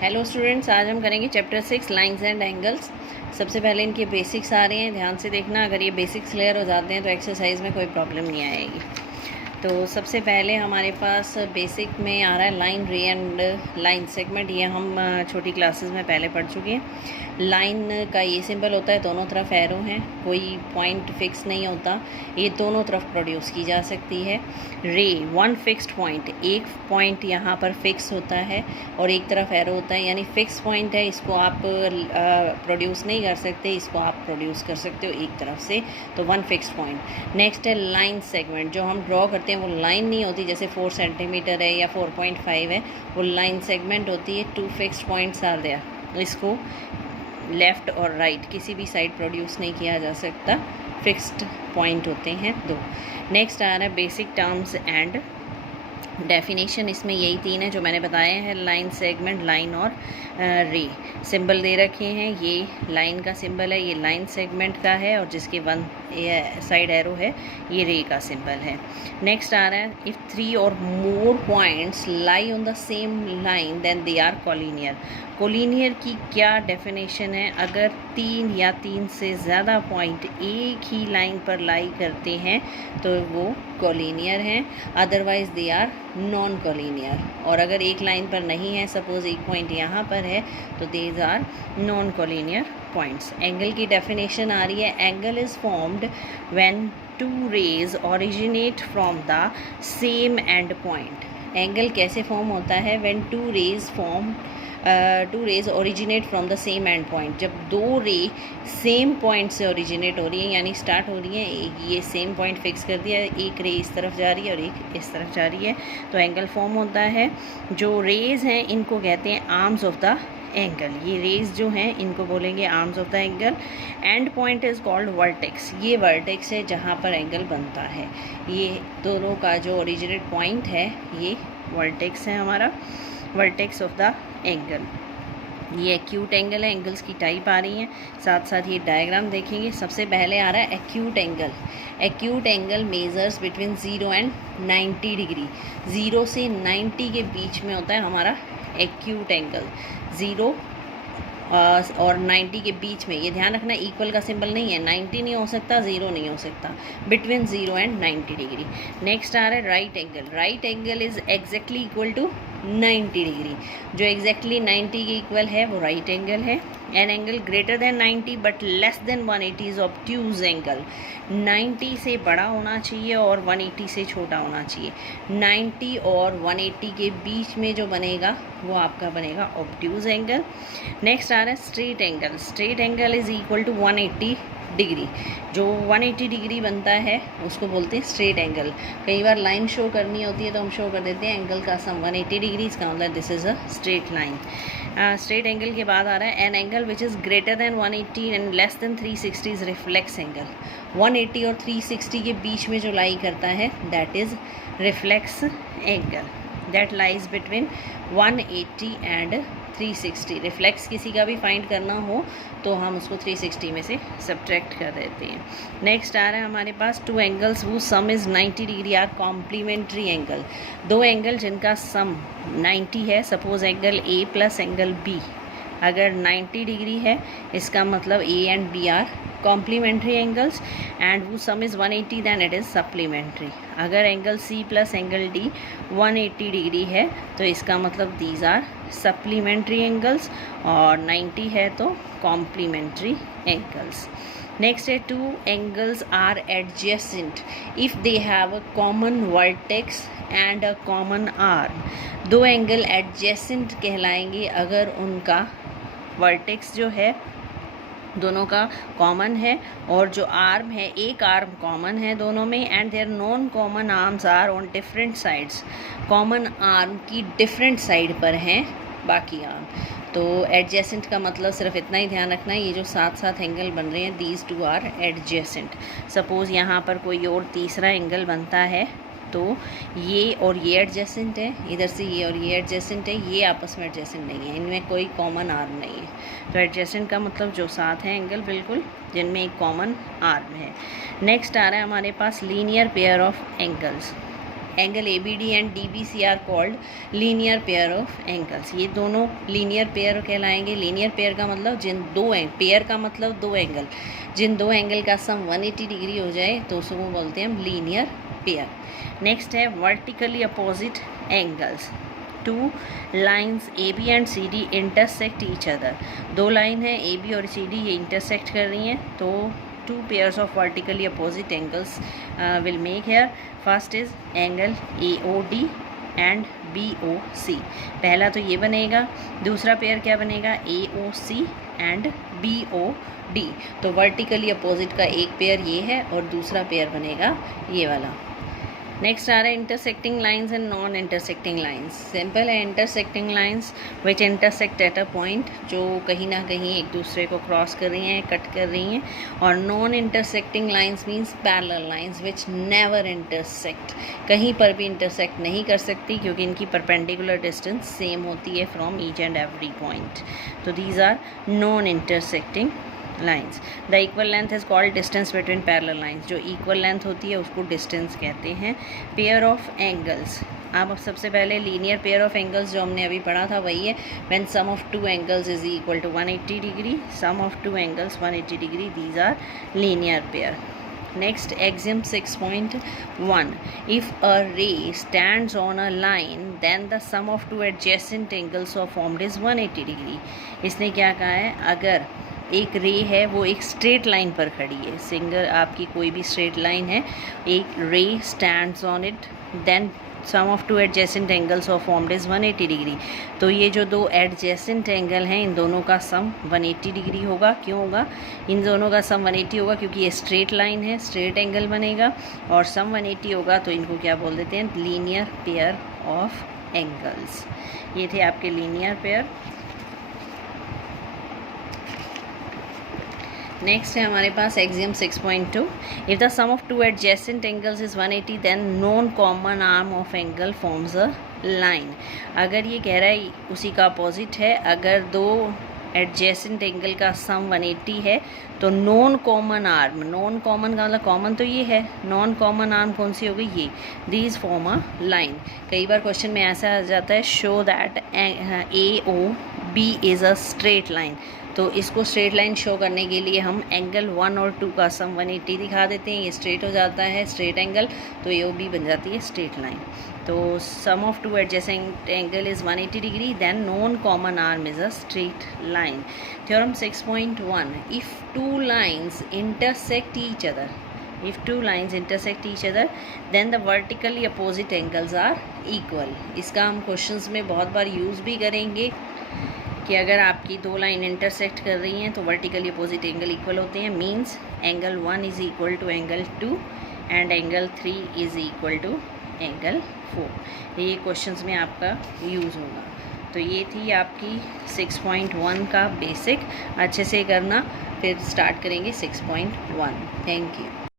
Hello students, आज हम करेंगे चैप्टर 6 लाइंस एंड एंगल्स। सबसे पहले इनके बेसिक्स आ रहे हैं, ध्यान से देखना। अगर ये बेसिक्स क्लियर हो जाते हैं तो एक्सरसाइज में कोई प्रॉब्लम नहीं आएगी। तो सबसे पहले हमारे पास बेसिक में आ रहा है लाइन, रे एंड लाइन सेगमेंट। ये हम छोटी क्लासेस में पहले पढ़ चुके हैं। लाइन का ये सिंबल होता है, दोनों तरफ एरो हैं, कोई पॉइंट फिक्स नहीं होता, ये दोनों तरफ प्रोड्यूस की जा सकती है। रे वन फिक्स्ड पॉइंट, एक पॉइंट यहाँ पर फिक्स होता है और एक तरफ एरो होता है, यानी फिक्स पॉइंट है, इसको आप प्रोड्यूस नहीं कर सकते, इसको आप प्रोड्यूस कर सकते हो एक तरफ से, तो वन फिक्स्ड पॉइंट। नेक्स्ट है लाइन सेगमेंट, जो हम ड्रॉ करते हैं वो लाइन नहीं होती, जैसे 4 सेंटीमीटर है या 4.5 है, वो लाइन सेगमेंट होती है। 2 फिक्स्ड पॉइंट्स आर देयर, इसको लेफ़्ट और राइट किसी भी साइड प्रोड्यूस नहीं किया जा सकता, फिक्स्ड पॉइंट होते हैं 2। नेक्स्ट आ रहा है बेसिक टर्म्स एंड डेफिनेशन। इसमें यही 3 है जो मैंने बताए हैं, लाइन, सेगमेंट, लाइन और रे। सिंबल दे रखे हैं, ये लाइन का सिंबल है, ये लाइन सेगमेंट का है, और जिसके वन साइड एरो है ये रे का सिंबल है। नेक्स्ट आ रहा है, इफ़ 3 और more points lie on the same line then they are collinear. Collinear की क्या डेफिनेशन है? अगर 3 या 3 से ज़्यादा पॉइंट एक ही लाइन पर लाई करते हैं तो वो कोलिनियर हैं, otherwise they are non collinear. और अगर एक लाइन पर नहीं है, सपोज़ एक पॉइंट यहाँ पर है, तो these are non collinear points. Angle की डेफिनेशन आ रही है, angle is formed when 2 rays originate from the same end point. Angle कैसे फॉर्म होता है? When 2 rays originate from the same end point. जब 2 रे सेम पॉइंट से ओरिजिनेट हो रही हैं, यानी स्टार्ट हो रही हैं, ये सेम पॉइंट फिक्स कर दिया, एक रे इस तरफ जा रही है और एक इस तरफ जा रही है, तो एंगल फॉर्म होता है। जो रेज हैं इनको कहते हैं आर्म्स ऑफ द एंगल। ये रेज जो हैं इनको बोलेंगे arms of the angle. And point is called vertex. ये वर्टेक्स है जहाँ पर एंगल बनता है। ये दोनों का जो ओरिजिनेट पॉइंट है ये वर्टेक्स है हमारा, वर्टेक्स ऑफ द एंगल। ये एक्यूट एंगल है, एंगल्स की टाइप आ रही हैं, साथ साथ ये डायग्राम देखेंगे। सबसे पहले आ रहा है acute angle. Acute angle measures between 0 and 90 degree. 0 से 90 के बीच में होता है हमारा एक्यूट एंगल। 0 और 90 के बीच में, ये ध्यान रखना, इक्वल का सिंबल नहीं है, 90 नहीं हो सकता, 0 नहीं हो सकता, बिटवीन 0 एंड 90 डिग्री। नेक्स्ट आ रहा है right angle. Right angle is exactly equal to 90 degree. जो एग्जैक्टली 90 के इक्वल है वो राइट एंगल है। An angle greater than 90 but less than 180 is obtuse angle. 90 से बड़ा होना चाहिए और 180 से छोटा होना चाहिए। 90 और 180 के बीच में जो बनेगा वो आपका बनेगा ऑब्ट्यूज एंगल। नेक्स्ट आ रहा है straight angle. Straight angle is equal to 180 degree. जो 180 डिग्री बनता है उसको बोलते हैं स्ट्रेट एंगल। कई बार लाइन शो करनी होती है तो हम शो कर देते हैं एंगल का सम 180 डिग्री, इसका मतलब this is a straight line. Straight angle के बाद आ रहा है an angle which is greater than 180 and less than 360 is reflex angle. 180 और 360 के बीच में जो लाई करता है that is reflex angle, that lies between 180 and 360। Reflex किसी का भी फाइंड करना हो तो हम उसको 360 में से सब्ट्रैक्ट कर देते हैं। नेक्स्ट आ रहा है हमारे पास 2 angles who sum is 90 degree are complementary angle. 2 angle जिनका सम 90 है, suppose angle A plus angle B अगर 90 डिग्री है, इसका मतलब A and B are complementary angles, and वो sum is 180 then it is supplementary. अगर angle C plus angle D 180 degree है तो इसका मतलब दीज आर सप्लीमेंट्री एंगल्स, और 90 है तो कॉम्प्लीमेंट्री एंगल्स। नेक्स्ट है 2 angles are adjacent if they have a common vertex and a common arm. 2 angle adjacent कहलाएंगे अगर उनका वर्टेक्स जो है दोनों का कॉमन है, और जो आर्म है एक आर्म कॉमन है दोनों में, and there non common arms are on different sides. Common arm की डिफरेंट साइड पर हैं बाकी आर्म। तो एडजेसेंट का मतलब सिर्फ इतना ही ध्यान रखना है, ये जो साथ साथ एंगल बन रहे हैं दीज 2 आर एडजेसेंट। सपोज़ यहाँ पर कोई और तीसरा एंगल बनता है तो ये और ये एडजेसेंट है, इधर से ये और ये एडजेसेंट है, ये आपस में एडजेसेंट नहीं है, इनमें कोई कॉमन आर्म नहीं है। तो एडजेसेंट का मतलब जो साथ है एंगल बिल्कुल जिनमें एक कॉमन आर्म है। नेक्स्ट आ रहा है हमारे पास linear pair of angles. Angle ABD and DBC are called linear pair of angles. ये दोनों लीनियर पेयर कहलाएंगे। लीनियर पेयर का मतलब पेयर का मतलब दो एंगल, जिन दो एंगल का सम 180 डिग्री हो जाए तो उसको बोलते हैं हम लीनियर पेयर। नेक्स्ट है vertically opposite angles. Two lines AB and CD intersect each other. दो लाइन है AB और CD, ये इंटरसेक्ट कर रही हैं, तो two pairs of vertically opposite angles will make here. First is angle AOD and BOC। पहला तो ये बनेगा, दूसरा पेयर क्या बनेगा AOC एंड BOD। तो वर्टिकली अपोजिट का एक पेयर ये है और दूसरा पेयर बनेगा ये वाला। नेक्स्ट आ रहा है intersecting lines and non intersecting lines. Simple है, intersecting lines which intersect at a point, जो कहीं ना कहीं एक दूसरे को क्रॉस कर रही हैं, कट कर रही हैं। और non intersecting lines means parallel lines which never intersect, कहीं पर भी इंटरसेक्ट नहीं कर सकती क्योंकि इनकी परपेंडिकुलर डिस्टेंस सेम होती है from each and every point. तो these are non intersecting lines. The equal length is called distance between parallel lines. जो इक्वल लेंथ होती है उसको डिस्टेंस कहते हैं। पेयर ऑफ एंगल्स, अब सबसे पहले लीनियर पेयर ऑफ एंगल्स जो हमने अभी पढ़ा था वही है, when sum of two angles is equal to 180 degree, sum of two angles 180 degree, these are linear pair. Next, axiom 6.1. If a ray stands on a line, then the sum of two adjacent angles are formed is 180 degree. इसने क्या कहा है, अगर एक रे है वो एक स्ट्रेट लाइन पर खड़ी है, सिंगल आपकी कोई भी स्ट्रेट लाइन है, एक ray stands on it, then sum of two adjacent angles of formed is 180 degree. तो ये जो दो एडजेसेंट एंगल हैं इन दोनों का सम 180 डिग्री होगा। क्यों होगा, इन दोनों का सम 180 होगा क्योंकि ये स्ट्रेट लाइन है, स्ट्रेट एंगल बनेगा और सम 180 होगा, तो इनको क्या बोल देते हैं, लीनियर पेयर ऑफ एंगल्स। ये थे आपके लीनियर पेयर। नेक्स्ट है हमारे पास axiom 6.2। If the sum of two adjacent angles is 180 then non common arm of angle forms a line. अगर ये कह रहा है उसी का अपोजिट है, अगर दो एडजेसेंट एंगल का सम 180 है तो non common arm, non common का मतलब कॉमन तो ये है, नॉन कॉमन आर्म कौन सी होगी, ये, दीज फॉर्म अ लाइन। कई बार क्वेश्चन में ऐसा आ जाता है, show that AOB is a straight line. तो इसको स्ट्रेट लाइन शो करने के लिए हम एंगल 1 और 2 का सम 180 दिखा देते हैं, ये स्ट्रेट हो जाता है स्ट्रेट एंगल, तो AOB बन जाती है स्ट्रेट लाइन। तो sum of two adjacent angle is 180 degree, then non common arm is a straight line. Theorem 6.1, if two lines intersect each other, if two lines intersect each other then the vertically opposite angles are equal। इसका हम questions में बहुत बार use भी करेंगे कि अगर आपकी दो लाइन इंटरसेक्ट कर रही हैं तो वर्टिकली अपोजिट एंगल इक्वल होते हैं, means angle 1 is equal to angle 2 and angle 3 is equal to angle 4। ये क्वेश्चंस में आपका यूज़ होगा। तो ये थी आपकी 6.1 का बेसिक, अच्छे से करना, फिर स्टार्ट करेंगे 6.1। Thank you.